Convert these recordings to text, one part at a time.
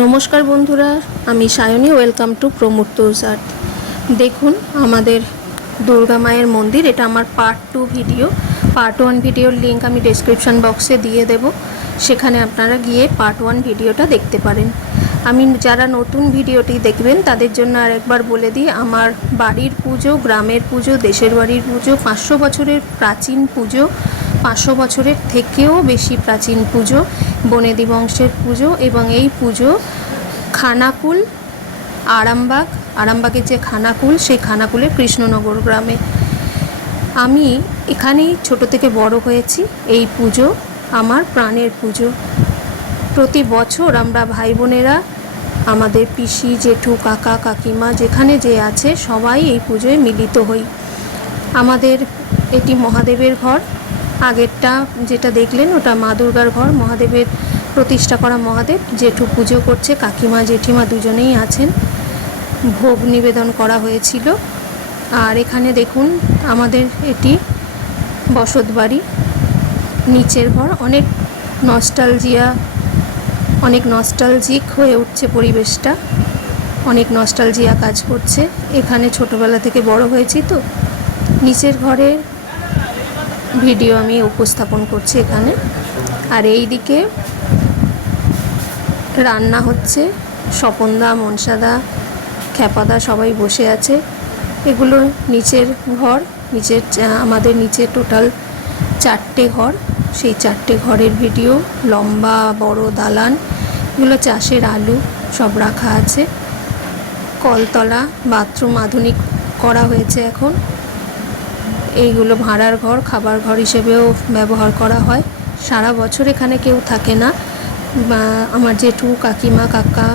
নমস্কার বন্ধুরা, আমি সায়নী ওয়েলকাম টু প্রমুক্তোজ আর্ট দেখুন, আমাদের দুর্গা মায়ের মন্দির, এটা আমার part two video part one ভিডিওর লিঙ্ক আমি ডেসক্রিপশন বক্সে দিয়ে দেব। সেখানে আপনারা গিয়ে পার্ট ওয়ান ভিডিওটা দেখতে পারেন। আমি যারা নতুন ভিডিওটি দেখবেন, তাদের জন্য আরেকবার বলে দিই, আমার বাড়ির পুজো, গ্রামের পুজো, দেশের বাড়ির পুজো, পাঁচশো বছরের প্রাচীন পুজো পাঁচশো বছরের থেকেও বেশি প্রাচীন পুজো বনেদি বংশের পুজো এবং এই পুজো খানাকুল, আরামবাগ, আরামবাগের যে খানাকুল, সেই খানাকুলের কৃষ্ণনগর গ্রামে। আমি এখানেই ছোট থেকে বড় হয়েছি, এই পুজো আমার প্রাণের পুজো। প্রতি বছর আমরা ভাই বোনেরা আমাদের পিসি, জেঠু, কাকা, কাকিমা যেখানে যে আছে সবাই এই পুজোয় মিলিত হই। আমাদের এটি মহাদেবের ঘর আগেরটা যেটা দেখলেন, ওটা মা দুর্গার ঘর, মহাদেবের প্রতিষ্ঠা করা মহাদেব। জেঠু পুজো করছে, কাকিমা, জেঠিমা দুজনেই আছেন। ভোগ নিবেদন করা হয়েছিল। আর এখানে দেখুন, আমাদের এটি বসত বাড়ি, নিচের ঘর। অনেক নস্টালজিয়া অনেক নস্টালজিক হয়ে উঠছে পরিবেশটা। অনেক নস্টালজিয়া কাজ করছে। এখানে ছোটবেলা থেকে বড় হয়েছি তো। নিচের ঘরের ভিডিও আমি উপস্থাপন করছি এখানে। আর এই দিকে রান্না হচ্ছে, স্বপনদা, মনসাদা, খ্যাপাদা সবাই বসে আছে। এগুলো নিচের ঘর, নিচের আমাদের নিচে টোটাল চারটে ঘর। সেই চারটে ঘরের ভিডিও, লম্বা, বড়, দালান, এগুলো চাষের আলু সব রাখা আছে। কলতলা, বাথরুম আধুনিক করা হয়েছে এখন। এইগুলো ভাড়ার ঘর, খাবার ঘর হিসেবেও ব্যবহার করা হয়। সারা বছর এখানে কেউ থাকে না। আমার জেঠু, কাকিমা, কাকা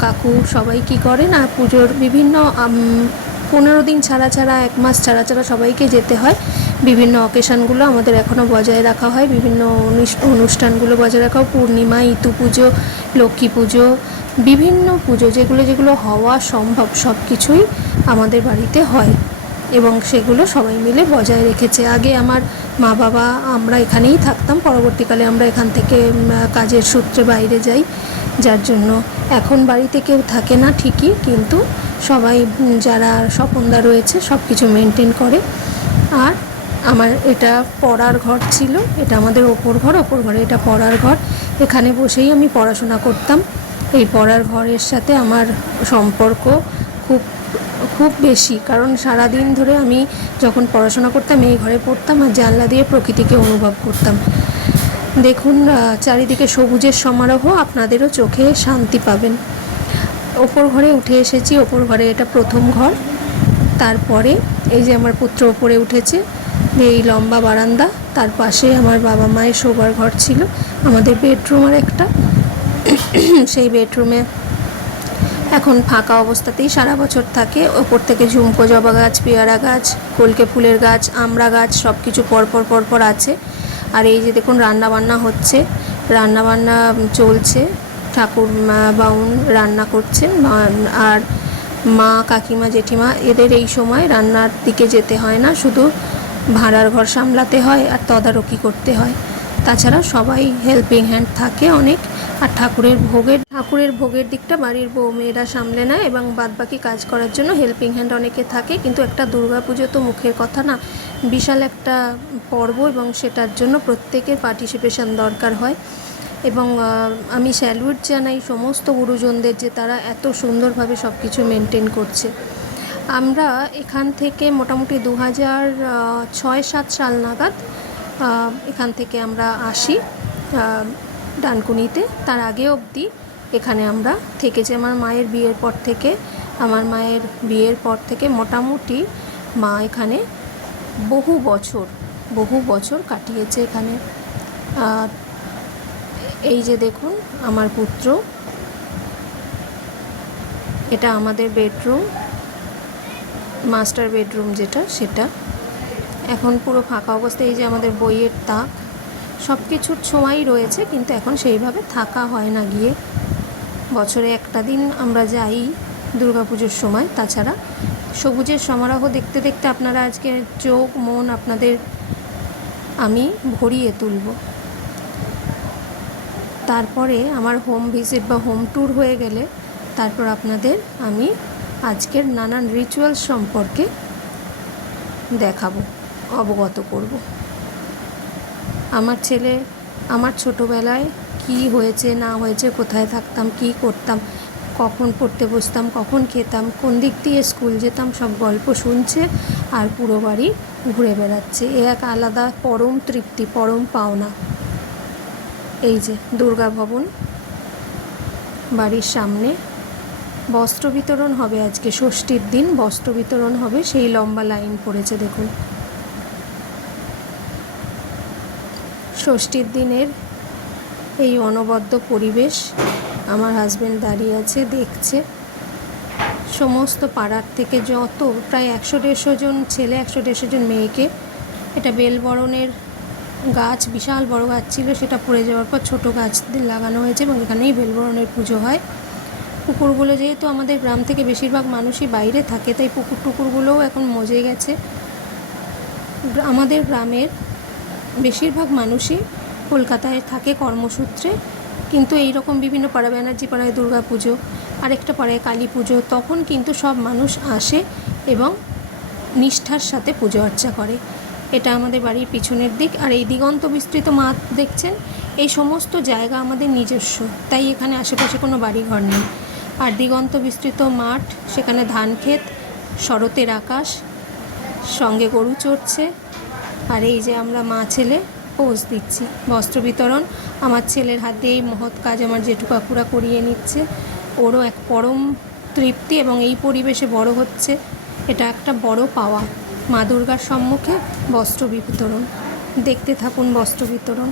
কাকু সবাই কি করে না পুজোর বিভিন্ন পনেরো দিন ছাড়া ছাড়া, এক মাস ছাড়া ছাড়া সবাইকে যেতে হয়। বিভিন্ন অকেশানগুলো আমাদের এখনও বজায় রাখা হয়। বিভিন্ন অনুষ- অনুষ্ঠানগুলো বজায় রাখা হয়। পূর্ণিমা, ইতু পুজো, লক্ষ্মী পুজো, বিভিন্ন পুজো যেগুলো যেগুলো হওয়া সম্ভব সব কিছুই আমাদের বাড়িতে হয়। এবং সেগুলো সবাই মিলে বজায় রেখেছে। আগে আমার মা বাবা, আমরা এখানেই থাকতাম। পরবর্তীকালে আমরা এখান থেকে কাজের সূত্রে বাইরে যাই। যার জন্য এখন বাড়িতে কেউ থাকে না ঠিকই, কিন্তু সবাই যারা স্বপনদা রয়েছে সব কিছু মেনটেন করে। আর আমার এটা পড়ার ঘর ছিল। এটা আমাদের ওপর ঘর, ওপর ঘরে এটা পড়ার ঘর। এখানে বসেই আমি পড়াশোনা করতাম। এই পড়ার ঘরের সাথে আমার সম্পর্ক খুব খুব বেশি। কারণ সারা দিন ধরে আমি যখন পড়াশোনা করতাম, এই ঘরে পড়তাম আর জানলা দিয়ে প্রকৃতিকে অনুভব করতাম। দেখুন চারিদিকে সবুজের সমারোহ, আপনাদেরও চোখে শান্তি পাবেন। ওপর ঘরে উঠে এসেছি, ওপর ঘরে এটা প্রথম ঘর। তারপরে এই যে আমার পুত্র ওপরে উঠেছে, এই লম্বা বারান্দা, তার পাশে আমার বাবা মায়ের শোবার ঘর ছিল, আমাদের বেডরুম আর একটা। সেই বেডরুমে এখন ফাঁকা অবস্থাতেই সারা বছর থাকে। ওপর থেকে ঝুমকো, জবা গাছ, পেয়ারা গাছ, কলকে ফুলের গাছ, আমড়া গাছ সব কিছু পরপর পরপর আছে। আর এই যে দেখুন, রান্নাবান্না হচ্ছে। রান্নাবান্না চলছে। ঠাকুর বাউন রান্না করছেন। আর মা, কাকিমা, জেঠিমা, এদের এই সময় রান্নার দিকে যেতে হয় না। শুধু ভাড়ার ঘর সামলাতে হয় আর তদারকি করতে হয়। তাছাড়া সবাই হেল্পিং হ্যান্ড থাকে অনেক। আর ঠাকুরের ভোগের ঠাকুরের ভোগের দিকটা বাড়ির বউ মেয়েরা সামলে নেয় এবং বাদবাকি কাজ করার জন্য হেল্পিং হ্যান্ড অনেকে থাকে। কিন্তু একটা দুর্গা পুজো তো মুখের কথা না, বিশাল একটা পর্ব এবং সেটার জন্য প্রত্যেকের পার্টিসিপেশন দরকার হয়। এবং আমি স্যালুট জানাই সমস্ত গুরুজনদের যে তারা এত সুন্দরভাবে সব কিছু মেনটেন করছে। আমরা এখান থেকে মোটামুটি দু হাজার ছয় সাত সাল নাগাদ এখান থেকে আমরা আসি ডানকুনিতে। তার আগে অবধি এখানে আমরা থেকেছি আমার মায়ের বিয়ের পর থেকে, আমার মায়ের বিয়ের পর থেকে মোটামুটি মা এখানে বহু বছর বহু বছর কাটিয়েছে এখানে। আর এই যে দেখুন, আমার পুত্র, এটা আমাদের বেডরুম, মাস্টার বেডরুম যেটা, সেটা। এখন পুরো ফাঁকা অবস্থায়, এই যে আমাদের বইয়ের তাক সব কিছুর ছোঁয়াই রয়েছে, কিন্তু এখন সেইভাবে থাকা হয় না গিয়ে। বছরে একটা দিন আমরা যাই দুর্গাপুজোর সময়। তাছাড়া সবুজের সমারোহ দেখতে দেখতে আপনারা আজকে চোখ, মন আপনাদের আমি ভরিয়ে তুলব। তারপরে আমার হোম ভিজিট বা হোম ট্যুর হয়ে গেলে তারপর আপনাদের আমি আজকের নানান রিচুয়ালস সম্পর্কে দেখাবো। অবগত করব। আমার ছেলে আমার ছোটোবেলায় কি হয়েছে, না হয়েছে, কোথায় থাকতাম, কি করতাম, কখন পড়তে বসতাম, কখন খেতাম, কোন দিক দিয়ে স্কুল যেতাম, সব গল্প শুনছে আর পুরো বাড়ি ঘুরে বেড়াচ্ছে। এ এক আলাদা পরম তৃপ্তি, পরম পাওনা। এই যে দুর্গা ভবন, বাড়ির সামনে। বস্ত্র বিতরণ হবে আজকে, ষষ্ঠীর দিন বস্ত্র বিতরণ হবে, সেই লম্বা লাইন পড়েছে, দেখুন। ষষ্ঠীর দিনের এই অনবদ্য পরিবেশ আমার হাজব্যান্ড দাঁড়িয়ে আছে, দেখছে। সমস্ত পাড়ার থেকে যত, প্রায় একশো দেড়শো জন ছেলে, একশো দেড়শো জন মেয়েকে এটা বেলবরণের গাছ, বিশাল বড় গাছ ছিল, সেটা পড়ে যাওয়ার পর ছোট গাছ লাগানো হয়েছে এবং এখানেই বেলবরণের পুজো হয়। পুকুরগুলো যেহেতু আমাদের গ্রাম থেকে বেশিরভাগ মানুষই বাইরে থাকে, তাই পুকুর টুকুরগুলোও এখন মজে গেছে। আমাদের গ্রামের বেশিরভাগ মানুষই কলকাতায় থাকে কর্মসূত্রে, কিন্তু এই রকম বিভিন্ন পাড়া ব্যানার্জি পাড়ায় দুর্গা পুজো আরেকটা পাড়ায় কালী পুজো তখন কিন্তু সব মানুষ আসে এবং নিষ্ঠার সাথে পুজো অর্চা করে। এটা আমাদের বাড়ির পিছনের দিক। আর এই দিগন্ত বিস্তৃত মাঠ দেখছেন? এই সমস্ত জায়গা আমাদের নিজস্ব, তাই এখানে আশেপাশে কোনো বাড়িঘর নেই। আর দিগন্ত বিস্তৃত মাঠ, সেখানে ধান ক্ষেত শরতের আকাশ, সঙ্গে গরু চড়ছে। আর এই যে আমরা মা ছেলে, পোজ দিচ্ছি। বস্ত্র বিতরণ, আমার ছেলের হাত এই মহৎ কাজ আমার জেঠু কাকুরা করিয়ে নিচ্ছে। ওরও এক পরম তৃপ্তি এবং এই পরিবেশে বড় হচ্ছে। এটা একটা বড় পাওয়া। মা দুর্গার সম্মুখে বস্ত্র বিতরণ। দেখতে থাকুন বস্ত্র বিতরণ।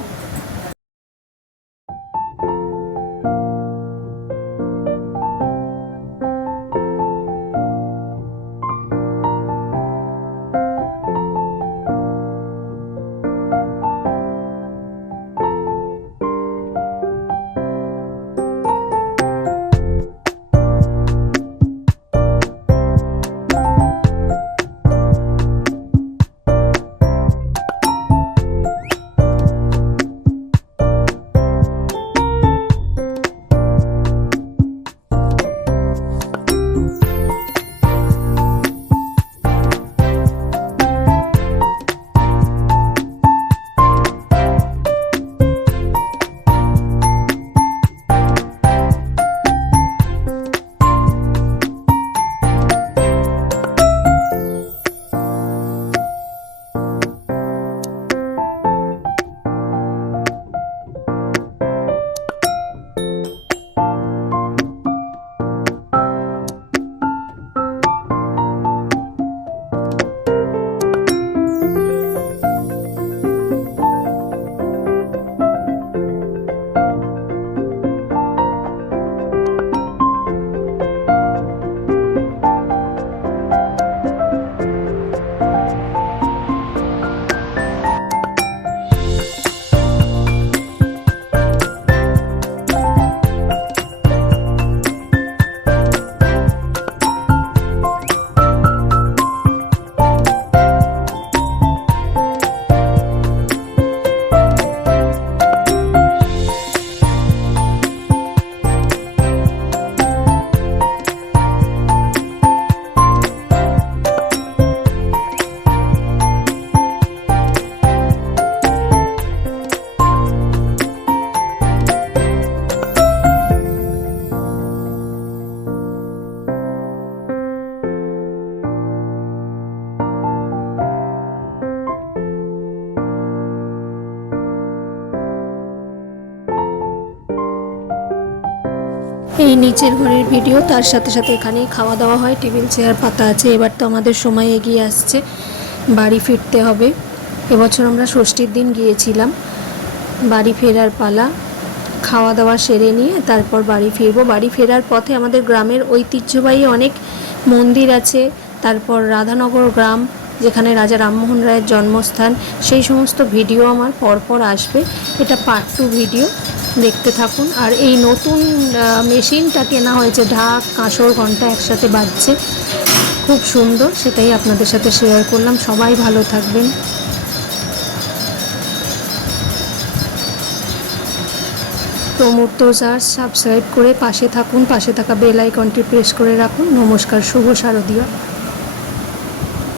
এই নিচের ঘরের ভিডিও, তার সাথে সাথে এখানেই খাওয়া দাওয়া হয়, টেবিল, চেয়ার, পাতা আছে। এবার তো আমাদের সময় এগিয়ে আসছে, বাড়ি ফিরতে হবে। এবছর আমরা ষষ্ঠীর দিন গিয়েছিলাম, বাড়ি ফেরার পালা, খাওয়া দাওয়া সেরে নিয়ে তারপর বাড়ি ফিরবো। বাড়ি ফেরার পথে আমাদের গ্রামের ঐতিহ্যবাহী অনেক মন্দির আছে, তারপর রাধানগর গ্রাম যেখানে রাজা রামমোহন রায়ের জন্মস্থান, সেই সমস্ত ভিডিও আমার পরপর আসবে। এটা পার্ট টু ভিডিও দেখতে থাকুন। আর এই নতুন মেশিনটা কেনা হয়েছে, ঢাক, কাঁসর, ঘণ্টা একসাথে বাজছে। খুব সুন্দর, সেটাই আপনাদের সাথে শেয়ার করলাম। সবাই ভালো থাকবেন। প্রমূর্ত চার্জ সাবস্ক্রাইব করে পাশে থাকুন, পাশে থাকা বেল আইকনটি প্রেস করে রাখুন। নমস্কার, শুভ শারদীয়।